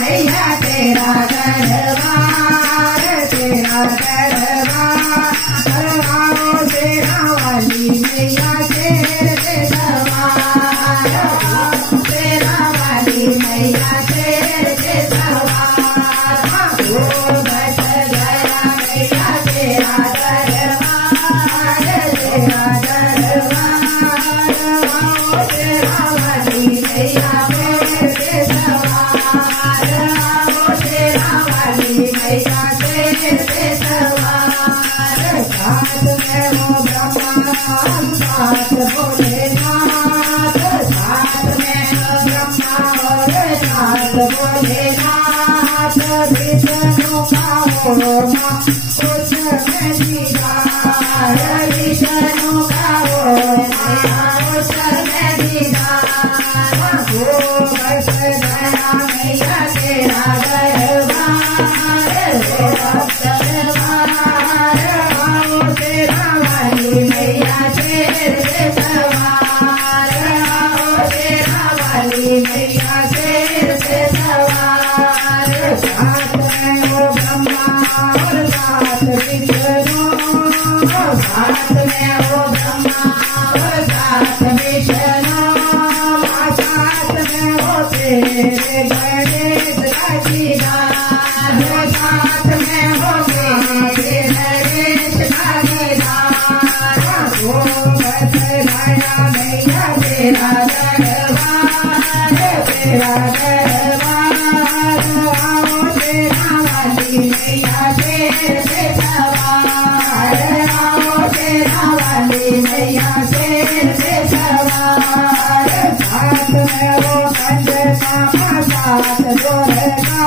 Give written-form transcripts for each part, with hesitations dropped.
मैया तेरा दरबार तेरा दरबार आओ तेरा वाली मैया शेर पे सवार तेरा वाली मैया शेर पे सवार ओ बस गया मैया तेरा दरबार तेरा दरबार आओ तेरा वाली मैया शेर पे सवार आओ तेरा वाली मैया शेर पे सवार साथ में हो ब्रह्मा साथ भोलेनाथ साथ में हो ब्रह्मा और साथ भोलेनाथ विष्णु का हो माँ उसमें दीदार विष्णु का हो माँ उसमें दीदार हो बस गया मैया तेरा दरबार तेरा दरबार आओ तेरा वाली मैया शेर पे सवार आओ तेरा वाली मैया शेर पे सवार साथ में हो ब्रह्मा और साथ विष्णु साथ में हो ब्रह्मा और साथ विष्णु साथ में हो तेरे गणेश का दीदार साथ में हो तेरे गणेश का दीदार ओ बस गया मैया तेरा दरबार तेरा दरबार आओ तेरा वाली मैया शेर पे सवार आओ तेरा वाली मैया शेर पे सवार साथ में हो कंठ कामा साथ दुर्गा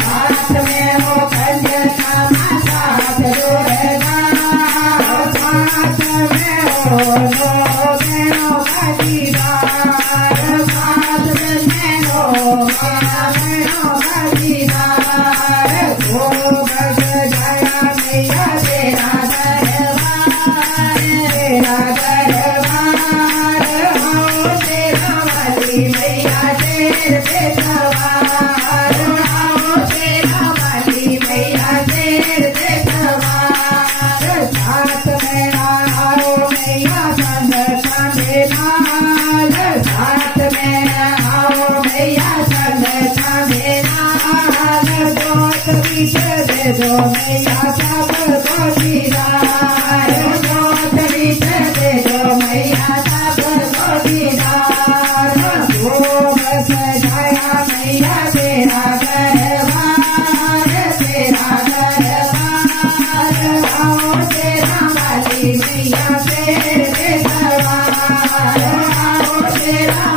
साथ में हो कंठ कामा साथ दुर्गा साथ में हो नो बहनों का दीदार साथ में हो बहनों का दीदार ओ बस गया मैया तेरा दरबार तेरा दरबार आओ तेरा वाली मैया शेर पे सवार आओ तेरा वाली मैया शेर पे सवार साथ में आओ मैया संग कांधे नाल साथ में आओ मैया संग कांधे नाल जोत बीच दे दो मैया सब को दीदार जोत बीच दे दो मैया सब को दीदार ओ बस गया मैया तेरा दरबार तेरा दरबार आओ तेरा वाली मैया शेर पे सवार आओ तेरा